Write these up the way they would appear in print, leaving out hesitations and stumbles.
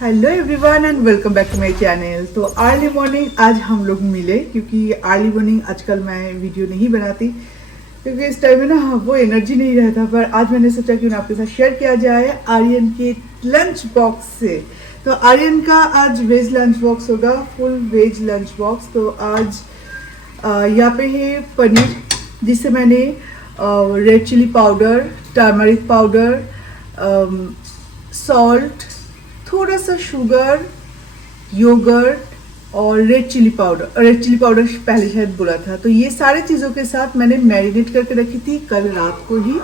Hello everyone and welcome back to my channel. तो early morning आज हम लोग मिले क्योंकि अर्ली मॉर्निंग आजकल मैं वीडियो नहीं बनाती क्योंकि इस टाइम में ना वो एनर्जी नहीं रहता। पर आज मैंने सोचा कि आपके साथ शेयर किया जाए आर्यन के लंच बॉक्स से। तो आर्यन का आज वेज लंच बॉक्स होगा, फुल वेज लंच बॉक्स। तो आज यहाँ पे है पनीर जिसे मैंने red chilli powder, turmeric powder, salt, थोड़ा सा शुगर, योगर्ट और रेड चिली पाउडर पहले शायद बोला था। तो ये सारे चीज़ों के साथ मैंने मैरिनेट करके रखी थी कल रात को ही।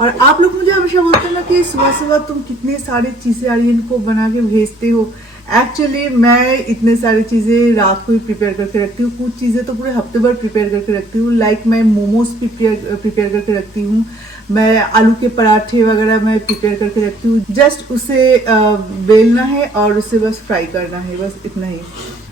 और आप लोग मुझे हमेशा बोलते हैं ना कि सुबह सुबह तुम कितने सारी चीज़ें आर्यन को बना के भेजते हो। एक्चुअली मैं इतने सारी चीज़ें रात को ही प्रिपेयर करके रखती हूँ, कुछ चीज़ें तो पूरे हफ्ते भर प्रिपेयर करके रखती हूँ। लाइक मैं मोमोज प्रिपेयर करके रखती हूँ, मैं आलू के पराठे वगैरह मैं प्रिपेयर करके रखती हूँ। जस्ट उसे बेलना है और उसे बस फ्राई करना है, बस इतना ही।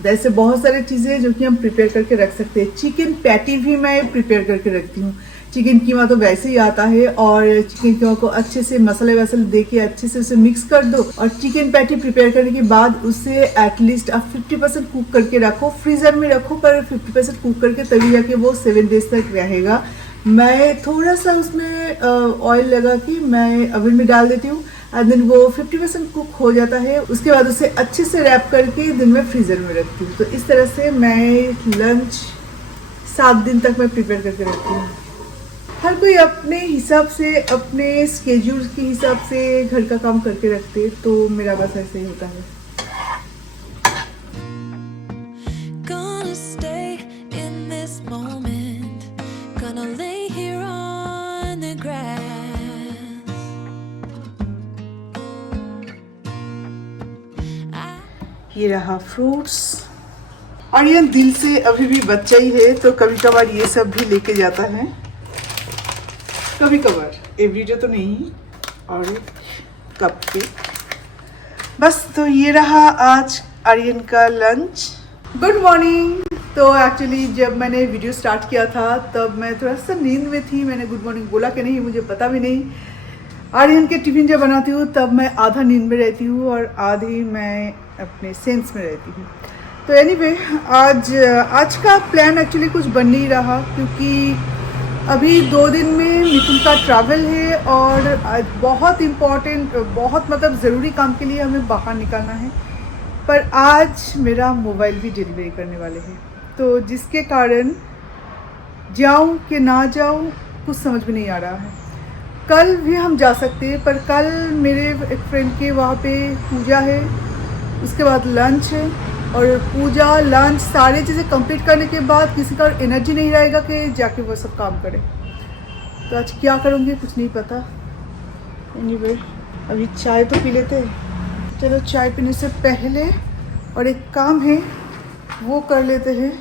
वैसे बहुत सारी चीज़ें जो कि हम प्रिपेयर करके रख सकते हैं। चिकन पैटी भी मैं प्रिपेयर करके रखती हूँ। चिकन कीमा तो वैसे ही आता है और चिकन कीमा को अच्छे से मसाले वसाले दे के अच्छे से उसे मिक्स कर दो और चिकन पैटी प्रिपेयर करने के बाद उसे एटलीस्ट आप 50% कुक करके रखो, फ्रीजर में रखो, पर 50% कुक करके तभी जाके वो 7 डेज तक रहेगा। मैं थोड़ा सा उसमें ऑयल लगा के मैं ओवन में डाल देती हूँ एंड देन वो 50% कुक हो जाता है। उसके बाद उसे अच्छे से रैप करके दिन में फ्रीजर में रखती हूँ। तो इस तरह से मैं लंच 7 दिन तक मैं प्रिपेयर करके रखती हूँ। हर कोई अपने हिसाब से, अपने स्केड्यूल के हिसाब से घर का काम करके रखते, तो मेरा बस ऐसे ही होता है। ये रहा फ्रूट्स। और ये दिल से अभी भी बच्चा ही है तो कभी कभार ये सब भी लेके जाता है, कभी कभार, एवरीडे तो नहीं। और कप के बस। तो ये रहा आज आर्यन का लंच। Good morning. तो एक्चुअली जब मैंने वीडियो स्टार्ट किया था तब मैं थोड़ा सा नींद में थी, मैंने गुड मॉर्निंग बोला कि नहीं मुझे पता भी नहीं। आर्यन के टिफिन जब बनाती हूँ तब मैं आधा नींद में रहती हूँ और आधी मैं अपने सेंस में रहती हूँ। तो एनीवे आज का प्लान एक्चुअली कुछ बन नहीं रहा क्योंकि अभी 2 दिन में मिथुन का ट्रैवल है और बहुत इम्पॉर्टेंट, बहुत मतलब ज़रूरी काम के लिए हमें बाहर निकलना है। पर आज मेरा मोबाइल भी डिलीवरी करने वाले हैं, तो जिसके कारण जाऊं कि ना जाऊं कुछ समझ में नहीं आ रहा है। कल भी हम जा सकते हैं पर कल मेरे एक फ्रेंड के वहाँ पे पूजा है, उसके बाद लंच है और पूजा लंच सारी चीज़ें कंप्लीट करने के बाद किसी का एनर्जी नहीं रहेगा कि जाके वो सब काम करे। तो आज क्या करूँगी कुछ नहीं पता। एनीवे अभी चाय तो पी लेते हैं। चलो चाय पीने से पहले और एक काम है वो कर लेते हैं।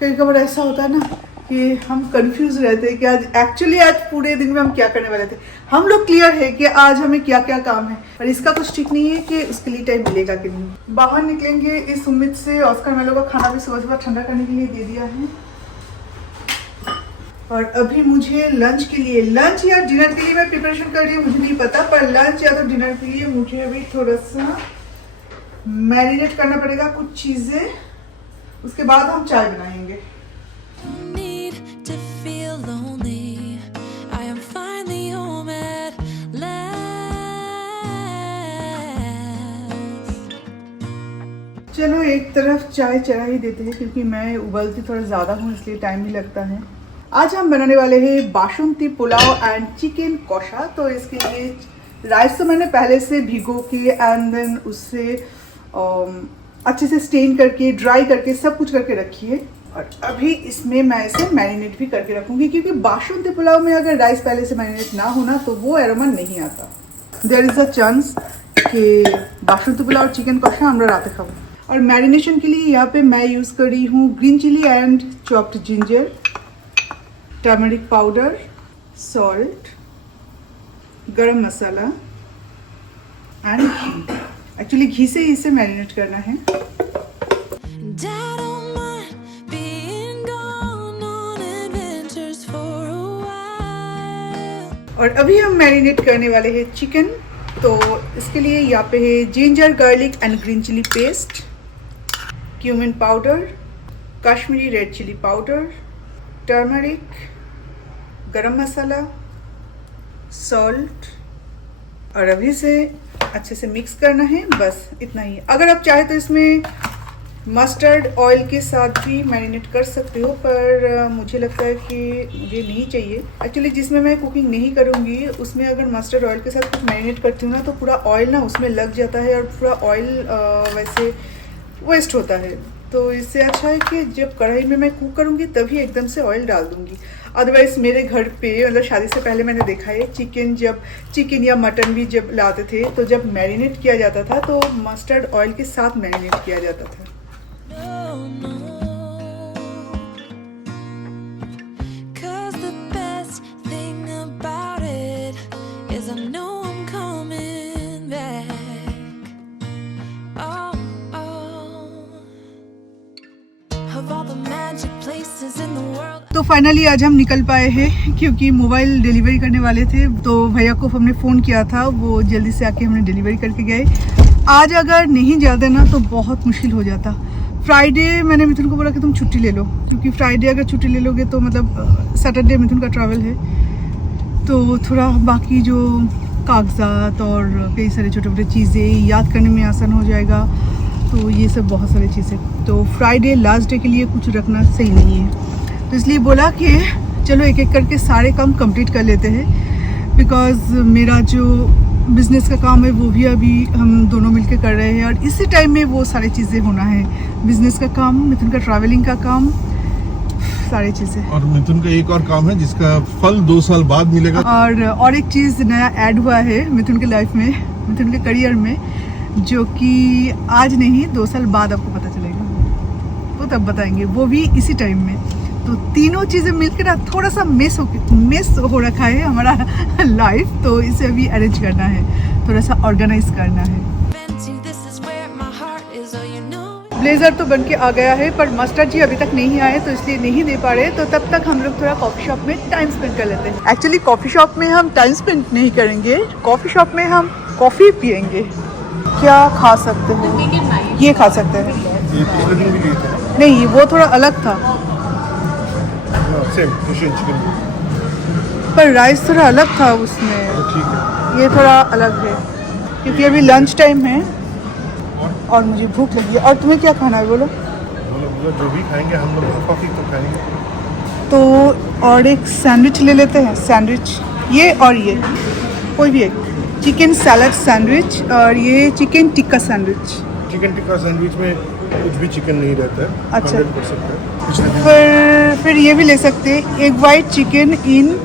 कई कबार ऐसा होता है ना कि हम कंफ्यूज रहते हैं कि आज पूरे दिन में हम क्या करने वाले थे। हम लोग क्लियर है कि आज हमें क्या क्या काम है, पर इसका कुछ ठीक नहीं है कि उसके लिए टाइम मिलेगा कि नहीं। बाहर निकलेंगे इस उम्मीद से। ऑस्कर मेलो का खाना भी सुबह सुबह ठंडा करने के लिए दे दिया है। और अभी मुझे लंच या डिनर के लिए मैं प्रिपरेशन कर रही हूँ, मुझे नहीं पता, पर लंच या तो डिनर के लिए मुझे अभी थोड़ा सा मैरिनेट करना पड़ेगा कुछ चीज़ें, उसके बाद हम चाय बनाएंगे। चलो एक तरफ चाय चढ़ा ही देते हैं क्योंकि मैं उबलती थोड़ा ज़्यादा हूँ इसलिए टाइम ही लगता है। आज हम बनाने वाले हैं बासमती पुलाव एंड चिकन कौशा। तो इसके लिए राइस तो मैंने पहले से भिगो के एंड देन उससे अच्छे से स्टेन करके, ड्राई करके, सब कुछ करके रखी है। और अभी इसमें मैं इसे मैरिनेट भी करके रखूँगी क्योंकि बासमती पुलाव में अगर राइस पहले से मैरिनेट ना होना तो वो एरोमा नहीं आता। देयर इज़ अ चांस कि बासमती पुलाव और चिकन कौशा আমরা রাতে খাবো। और मैरिनेशन के लिए यहाँ पे मैं यूज़ कर रही हूँ green chilli and chopped ginger, turmeric powder, salt, garam masala and ghee. Actually घी से ही इसे मैरिनेट करना है। और अभी हम मैरिनेट करने वाले हैं चिकन। तो इसके लिए यहाँ पे है ginger garlic and green chilli paste, cumin powder, Kashmiri red chilli powder, turmeric, garam masala, salt, और अभी से अच्छे से मिक्स करना है, बस इतना ही। अगर आप चाहे तो इसमें मस्टर्ड ऑयल के साथ भी मैरिनेट कर सकते हो, पर मुझे लगता है कि मुझे नहीं चाहिए। एक्चुअली जिसमें मैं कुकिंग नहीं करूँगी उसमें अगर मस्टर्ड ऑयल के साथ कुछ मैरिनेट करती हूँ ना, तो पूरा ऑयल ना उसमें लग जाता है और पूरा ऑयल वैसे वेस्ट होता है। तो इससे अच्छा है कि जब कढ़ाई में मैं कुक करूँगी तभी एकदम से ऑयल डाल दूँगी। अदरवाइज़ मेरे घर पे मतलब शादी से पहले मैंने देखा है चिकन या मटन भी जब लाते थे तो जब मैरिनेट किया जाता था तो मस्टर्ड ऑयल के साथ मैरिनेट किया जाता था। तो फाइनली आज हम निकल पाए हैं क्योंकि मोबाइल डिलीवरी करने वाले थे, तो भैया को हमने फ़ोन किया था, वो जल्दी से आके हमने डिलीवरी करके गए। आज अगर नहीं जाते ना तो बहुत मुश्किल हो जाता। फ्राइडे मैंने मिथुन को बोला कि तुम छुट्टी ले लो, क्योंकि फ्राइडे अगर छुट्टी ले लोगे तो मतलब सैटरडे मिथुन का ट्रैवल है, तो थोड़ा बाकी जो कागजात और कई सारे छोटे छोटे चीज़ें याद करने में आसान हो जाएगा। तो ये सब बहुत सारी चीज़ें, तो फ्राइडे लास्ट डे के लिए कुछ रखना सही नहीं है। तो इसलिए बोला कि चलो एक एक करके सारे काम कंप्लीट कर लेते हैं, बिकॉज़ मेरा जो बिज़नेस का काम है वो भी अभी हम दोनों मिलकर कर रहे हैं और इसी टाइम में वो सारी चीज़ें होना है। बिज़नेस का काम, मिथुन का ट्रैवलिंग का काम, सारी चीज़ें। और मिथुन का एक और काम है जिसका फल 2 साल बाद मिलेगा। और एक चीज़ नया ऐड हुआ है मिथुन के लाइफ में, मिथुन के करियर में, जो कि आज नहीं 2 साल बाद आपको पता चलेगा, वो तब बताएंगे, वो भी इसी टाइम में। तो तीनों चीज़ें मिलकर ना थोड़ा सा मिस हो रखा है हमारा लाइफ, तो इसे अभी अरेंज करना है, थोड़ा सा ऑर्गेनाइज करना है। ब्लेजर तो बन के आ गया है, पर मास्टर जी अभी तक नहीं आए तो इसलिए नहीं दे पा रहे, तो तब तक हम लोग थोड़ा कॉफ़ी शॉप में टाइम स्पेंड कर लेते हैं। एक्चुअली कॉफ़ी शॉप में हम टाइम स्पेंड नहीं करेंगे, कॉफ़ी शॉप में हम कॉफ़ी पियेंगे। क्या खा सकते हैं? ये खा सकते हैं। ये पिछले दिन भी लिए थे। नहीं, वो थोड़ा अलग था, सेम चिकन, पर राइस थोड़ा अलग था उसमें। ठीक है, ये थोड़ा अलग है क्योंकि अभी लंच टाइम है और मुझे भूख लगी है। और तुम्हें क्या खाना है बोलो? जो भी खाएंगे हम लोग, कॉफी तो खाएंगे। तो और एक सैंडविच ले लेते हैं, सैंडविच ये और ये कोई भी एक चिकन सैलड सैंडविच और ये chicken tikka sandwich. Chicken tikka sandwich में कुछ भी चिकन नहीं रहता है। अच्छा, 100% फिर ये भी ले सकते हैं, egg white chicken in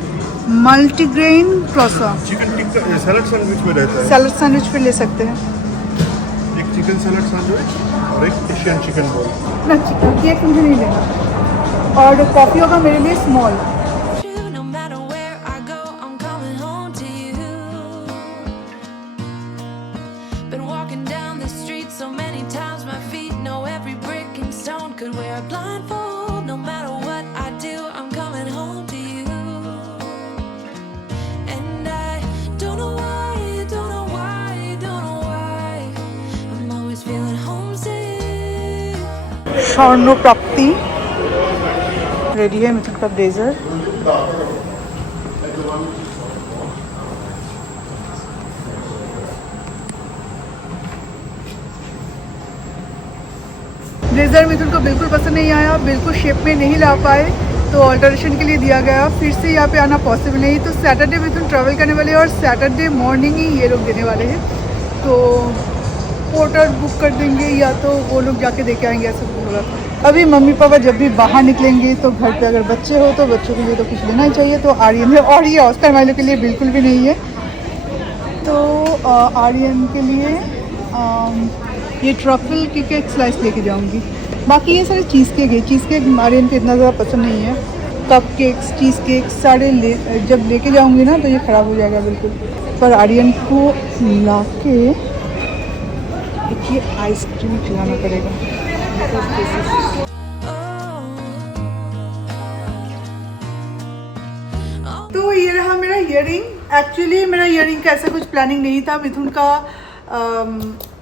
multigrain croissant. Chicken tikka salad sandwich में रहता है। सैलड सैंडविच फिर ले सकते हैं, एक चिकन सैलड सैंडविच और एक एशियन चिकन बॉल। ना चिकन केक मुझे नहीं लेना, और कॉफ़ी होगा मेरे लिए स्मॉल। स्वर्ण प्राप्ति रेडी है, मिथुन का ब्लेजर। ब्लेजर मिथुन को बिल्कुल पसंद नहीं आया, बिल्कुल शेप में नहीं ला पाए, तो ऑल्टरेशन के लिए दिया गया। फिर से यहाँ पे आना पॉसिबल नहीं, तो सैटरडे मिथुन ट्रैवल करने वाले और सैटरडे मॉर्निंग ही ये लोग देने वाले हैं। तो पोर्टर बुक कर देंगे या तो वो लोग जाके देके आएंगे, ऐसा कुछ बोला था। अभी मम्मी पापा जब भी बाहर निकलेंगे तो घर पे अगर बच्चे हो तो बच्चों के लिए तो कुछ लेना ही चाहिए, तो आर्यन है, और ये ऑस्कर वालों के लिए बिल्कुल भी नहीं है। तो आर्यन के लिए ये ट्रफल की केक स्लाइस लेके जाऊंगी। बाकी ये सारे चीज़ केक है, चीज़ केक आर्यन को इतना ज़्यादा पसंद नहीं है। कप केक्स, चीज़ केक्स सारे जब लेके जाऊंगी ना तो ये ख़राब हो जाएगा बिल्कुल। पर आर्यन को ला के देखिए आइसक्रीम खिलाना पड़ेगा। तो ये रहा मेरा इयररिंग एक्चुअली मेरा ईयरिंग का ऐसा कुछ प्लानिंग नहीं था। मिथुन का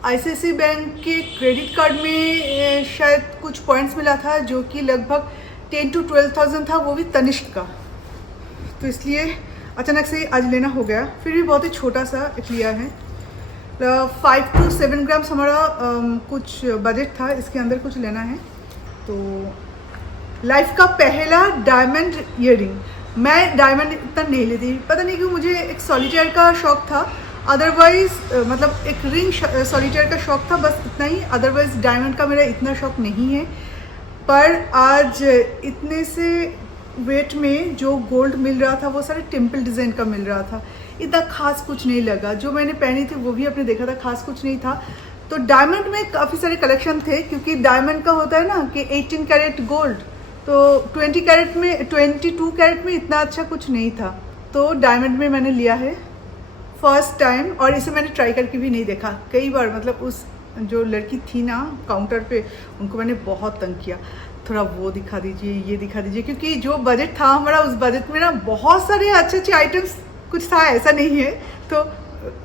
ICICI बैंक के क्रेडिट कार्ड में शायद कुछ पॉइंट्स मिला था जो कि लगभग 10 to 12,000 था, वो भी तनिष्क का। तो इसलिए अचानक से आज लेना हो गया। फिर भी बहुत ही छोटा सा एक लिया है। 5 to 7 ग्राम्स हमारा कुछ बजट था, इसके अंदर कुछ लेना है। तो लाइफ का पहला डायमंड ईयरिंग। मैं डायमंड इतना नहीं लेती, पता नहीं क्यों, मुझे एक सॉलिटेयर का शौक था। अदरवाइज मतलब एक रिंग सॉलिटेयर का शौक था, बस इतना ही। अदरवाइज डायमंड का मेरा इतना शौक नहीं है। पर आज इतने से वेट में जो गोल्ड मिल रहा था वो सारे टेम्पल डिज़ाइन का मिल रहा था। इतना खास कुछ नहीं लगा। जो मैंने पहनी थी वो भी आपने देखा था, खास कुछ नहीं था। तो डायमंड में काफ़ी सारे कलेक्शन थे, क्योंकि डायमंड का होता है ना कि 18 कैरेट गोल्ड, तो 22 कैरेट में इतना अच्छा कुछ नहीं था। तो डायमंड में मैंने लिया है फर्स्ट टाइम, और इसे मैंने ट्राई करके भी नहीं देखा। कई बार मतलब उस जो लड़की थी ना काउंटर पे, उनको मैंने बहुत तंग किया, थोड़ा वो दिखा दीजिए, ये दिखा दीजिए, क्योंकि जो बजट था हमारा, उस बजट में ना बहुत सारे अच्छे अच्छे आइटम्स कुछ था, ऐसा नहीं है। तो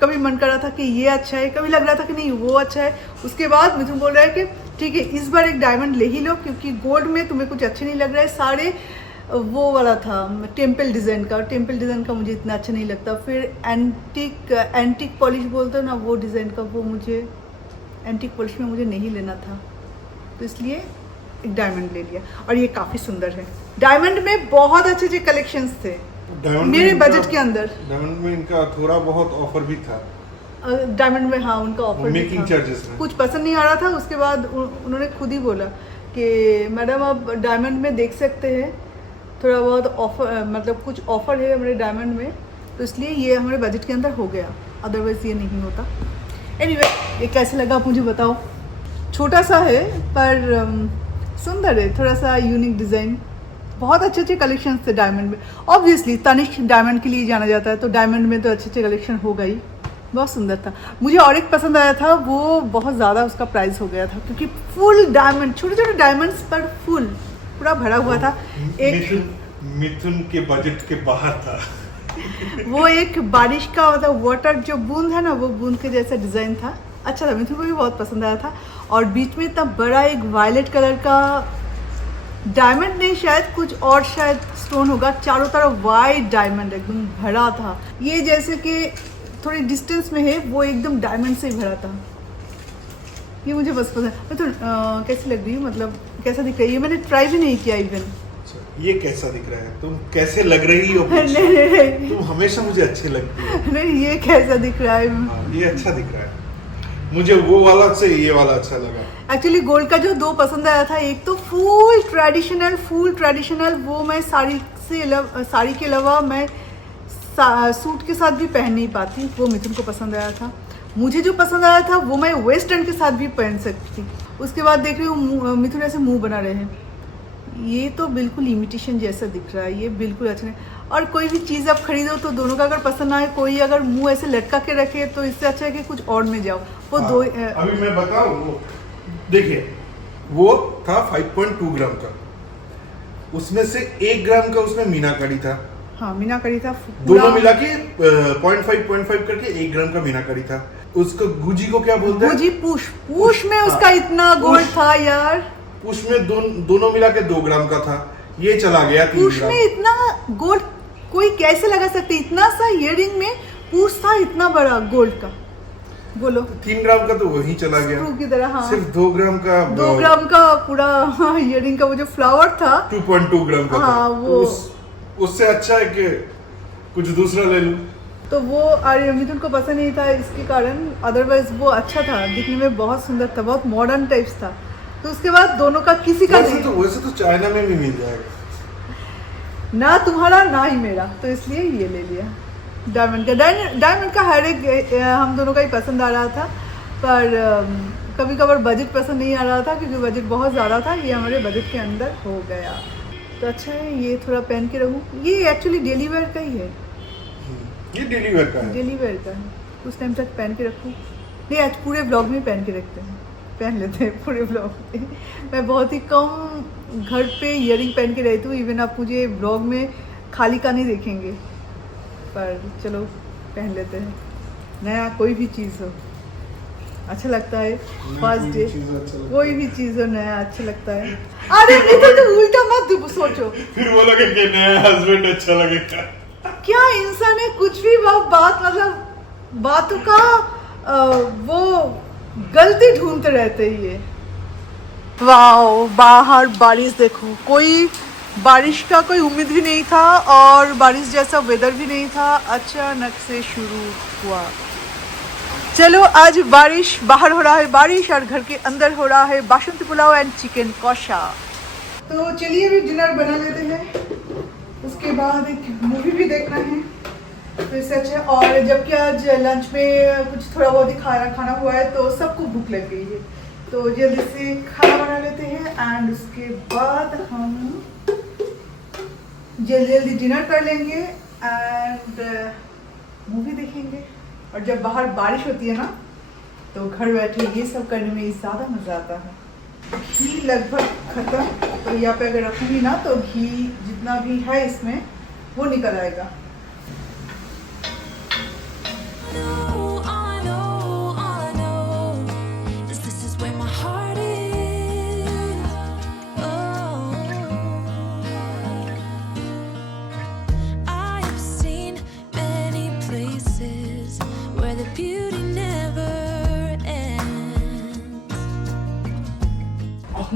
कभी मन कर रहा था कि ये अच्छा है, कभी लग रहा था कि नहीं वो अच्छा है। उसके बाद मिथुन बोल रहा है कि ठीक है इस बार एक डायमंड ले ही लो, क्योंकि गोल्ड में तुम्हें कुछ अच्छे नहीं लग रहा है। सारे वो वाला था टेम्पल डिज़ाइन का, टेम्पल डिज़ाइन का मुझे इतना अच्छा नहीं लगता। फिर एंटिक पॉलिश बोलते हो ना, वो डिज़ाइन का, वो मुझे एंटिक पॉलिश में मुझे नहीं लेना था। तो इसलिए एक डायमंड ले लिया, और ये काफ़ी सुंदर है। डायमंड में बहुत अच्छे अच्छे कलेक्शंस थे मेरे बजट के अंदर। डायमंड में इनका थोड़ा बहुत ऑफर भी था। डायमंड में हाँ उनका ऑफर मेकिंग चार्जेस में कुछ पसंद नहीं आ रहा था। उसके बाद उन्होंने खुद ही बोला कि मैडम आप डायमंड में देख सकते हैं, थोड़ा बहुत ऑफर, मतलब कुछ ऑफर है हमारे डायमंड में, तो इसलिए ये हमारे बजट के अंदर हो गया, अदरवाइज ये नहीं होता। एनीवे, ये कैसे लगा आप मुझे बताओ। छोटा सा है पर सुंदर है, थोड़ा सा यूनिक डिज़ाइन। बहुत अच्छे अच्छे कलेक्शन थे डायमंड में। ऑब्वियसली तनिष्क डायमंड के लिए जाना जाता है, तो डायमंड में तो अच्छे अच्छे कलेक्शन होगा ही। बहुत सुंदर था। मुझे और एक पसंद आया था, वो बहुत ज़्यादा उसका प्राइस हो गया था, क्योंकि फुल डायमंड, छोटे छोटे डायमंड्स पर फुल पूरा भरा हुआ था। एक मिथुन के बजट के बाहर था। वो एक बारिश का मतलब वाटर जो बूंद है ना, वो बूंद के जैसा डिज़ाइन था। अच्छा था, मिथुन को भी बहुत पसंद आया था। और बीच में इतना बड़ा एक वायलेट कलर का डायमंड नहीं, शायद कुछ और शायद स्टोन होगा, चारों तरफ वाइट डायमंड एकदम भरा था। ये जैसे कि थोड़ी डिस्टेंस में है, वो एकदम डायमंड से भरा था। ये मुझे बस पसंद है। तो कैसी लग रही है, मतलब कैसा दिख रही है, मैंने ट्राई भी नहीं किया इवन। ये कैसा दिख रहा है, तुम कैसे लग रही हो? नहीं, तुम हमेशा मुझे अच्छी लगती है। नहीं ये कैसा दिख रहा है? ये अच्छा दिख रहा है मुझे, वो वाला से ये वाला अच्छा लगा। एक्चुअली गोल्ड का जो दो पसंद आया था, एक तो फुल ट्रेडिशनल, वो मैं साड़ी के अलावा मैं सूट के साथ भी पहन नहीं पाती, वो मिथुन को पसंद आया था। मुझे जो पसंद आया था वो मैं वेस्टर्न के साथ भी पहन सकती थी। उसके बाद देख रही हूँ मिथुन ऐसे मुंह बना रहे हैं, ये तो बिल्कुल इमिटेशन जैसा दिख रहा है, ये बिल्कुल अच्छा नहीं। और कोई भी चीज़ आप खरीदो तो दोनों का अगर पसंद ना आए, कोई अगर मुंह ऐसे लटका के रखे, तो इससे अच्छा है कि कुछ और में जाओ। वो दो अभी मैं बताऊँ, देखिए वो था 5.2 ग्राम का, उसमें से 1 ग्राम का उसमें मीनाकारी था। हाँ मीनाकारी था, दोनों मिला के 0.5 करके 1 ग्राम का मीनाकारी था। उसको गुजी को क्या बोलते हैं? गुजी पूछ में उसका इतना गोल्ड था यार। पुश में दोनों मिला के 2 ग्राम का था, ये चला गया 3 पूछ ग्राम। में इतना गोल्ड कोई कैसे लगा सकते? इतना सा इयररिंग में पूछ था इतना बड़ा गोल्ड का, बोलो। 3 ग्राम का तो वही चला गया, स्क्रू की तरह। हाँ, सिर्फ 2 ग्राम का 2 ग्राम का पूरा इयररिंग का वो जो फ्लावर था 2.2 ग्राम का हाँ, था। वो उससे अच्छा है कि कुछ दूसरा ले लूं। तो वो मिथुन को पसंद नहीं था इसके कारण, अदरवाइज वो अच्छा था, दिखने में बहुत सुंदर था, बहुत मॉडर्न टाइप्स था। तो उसके बाद दोनों का किसी का नहीं, वैसे तो चाइना में भी मिल जाएगा, ना तुम्हारा ना ही मेरा, तो इसलिए ये ले लिया डायमंड का। हर एक हम दोनों का ही पसंद आ रहा था, पर कभी कभार बजट पसंद नहीं आ रहा था, क्योंकि बजट बहुत ज़्यादा था। ये हमारे बजट के अंदर हो गया, तो अच्छा है ये थोड़ा पहन के रहूँ। ये एक्चुअली डेली वेयर का ही है, ये डेली वेयर का है, डेली वेयर का है। उस टाइम तक पहन के रखूँ, नहीं आज पूरे ब्लॉग में पहन के रखते हैं, पहन लेते हैं पूरे ब्लॉग में। मैं बहुत ही कम घर पे इयरिंग पहन के रहती हूँ, इवन आप मुझे ब्लॉग में खाली का नहीं देखेंगे। पर चलो पहन लेते हैं। नया कोई भी चीज़ हो अच्छा लगता है। फर्स्ट डे कोई भी चीज़ हो नया अच्छा लगता है। अरे नहीं तो उल्टा मत सोचो, फिर वो लगे कि नया हस्बैंड अच्छा लगेगा। क्या इंसान है कुछ भी बात मतलब बातों का वो गलती ढूंढते रहते ही है। वाओ बाहर बारिश देखो, कोई बारिश का कोई उम्मीद भी नहीं था और बारिश जैसा वेदर भी नहीं था, अचानक से शुरू हुआ। चलो आज बारिश, बाहर हो रहा है बारिश और घर के अंदर हो रहा है बासमती पुलाव एंड चिकन कौशा। तो चलिए भी डिनर बना लेते हैं, उसके बाद एक मूवी भी देखना है तो इससे अच्छा। और जबकि आज लंच में कुछ थोड़ा बहुत ही खाना हुआ है तो सबको भूख लग गई है, तो जल्दी से खाना बना लेते हैं एंड उसके बाद हम जल्दी डिनर कर लेंगे एंड मूवी देखेंगे। और जब बाहर बारिश होती है ना तो घर बैठे ये सब करने में ज़्यादा मज़ा आता है। घी लगभग ख़त्म, तो यहाँ पे अगर रखूँगी ना तो घी जितना भी है इसमें वो निकल आएगा।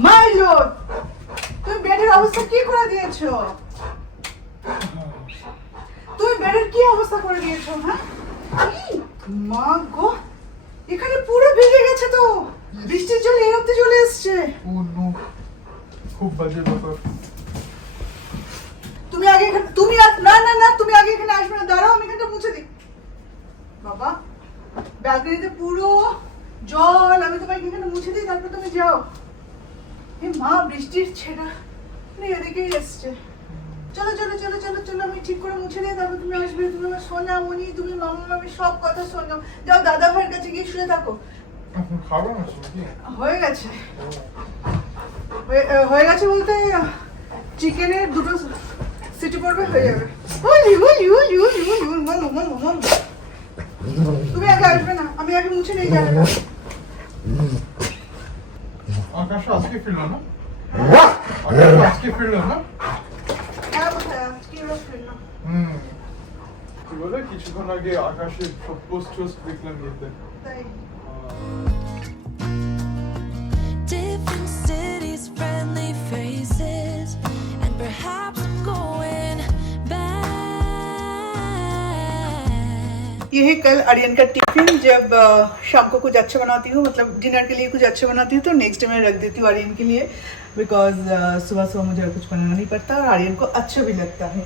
মাইলো তুমি বেডের অবস্থা কি করে দিয়েছো? তুমি বেডের কি অবস্থা করে দিয়েছো? হ্যাঁ মা গো, এখানে পুরো ভিজে গেছে তো, বৃষ্টির জল এই অবধি চলে এসেছে। ও নো, খুব বাজে ব্যাপার। তুমি আগে তুমি না না না তুমি আগে এখানে আসবে না, দাঁড়াও আমি এখানটা মুছে দিই। বাবা ব্যালকনিতে পুরো জল, আমি তোমাকে এখানে মুছে দিই তারপর তুমি যাও। মা বৃষ্টির ছেড়া এদিকেই এসছে। চলো চলো চলো চলো চলো আমি ঠিক করে মুছে দিই তারপর তুমি আসবে। তুমি আমার সোনা মনি, তুমি মামা মামি সব কথা শোনো। যাও দাদা ভাইয়ের কাছে গিয়ে শুয়ে থাকো। হয়ে গেছে হয়ে গেছে বলতে চিকেনের দুটো সিটি পড়বে হয়ে যাবে। তুমি আগে আসবে না, আমি আগে মুছে নিয়ে যাবে। আকাশ আজকে ফিরলো না? আজকে ফিরলো না? হ্যাঁ কোথায় আজকে রোজ ফিরলো। কি বলে কিছুক্ষণ আগে আকাশের সব পোস্ট দেখলাম ইয়েতে। তাই Different cities, friendly faces, and perhaps I'm going back. ये है कल आर्यन का टिफिन। जब शाम को कुछ अच्छा बनाती हूँ, मतलब डिनर के लिए कुछ अच्छा बनाती हूँ तो नेक्स्ट डे मैं रख देती हूँ आर्यन के लिए, बिकॉज सुबह सुबह मुझे कुछ बनाना नहीं पड़ता और आर्यन को अच्छा भी लगता है।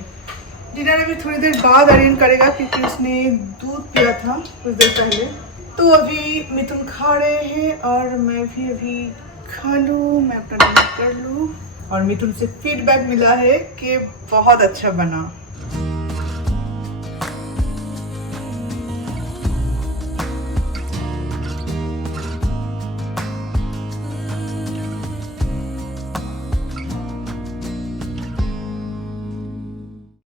डिनर अभी थोड़ी देर बाद आर्यन करेगा क्योंकि उसने दूध पिया था कुछ देर पहले। तो अभी मिथुन खा रहे हैं और मैं भी अभी खा लूँ, मैं अपना डिनर कर लूँ। और मिथुन से फीडबैक मिला है कि बहुत अच्छा बना।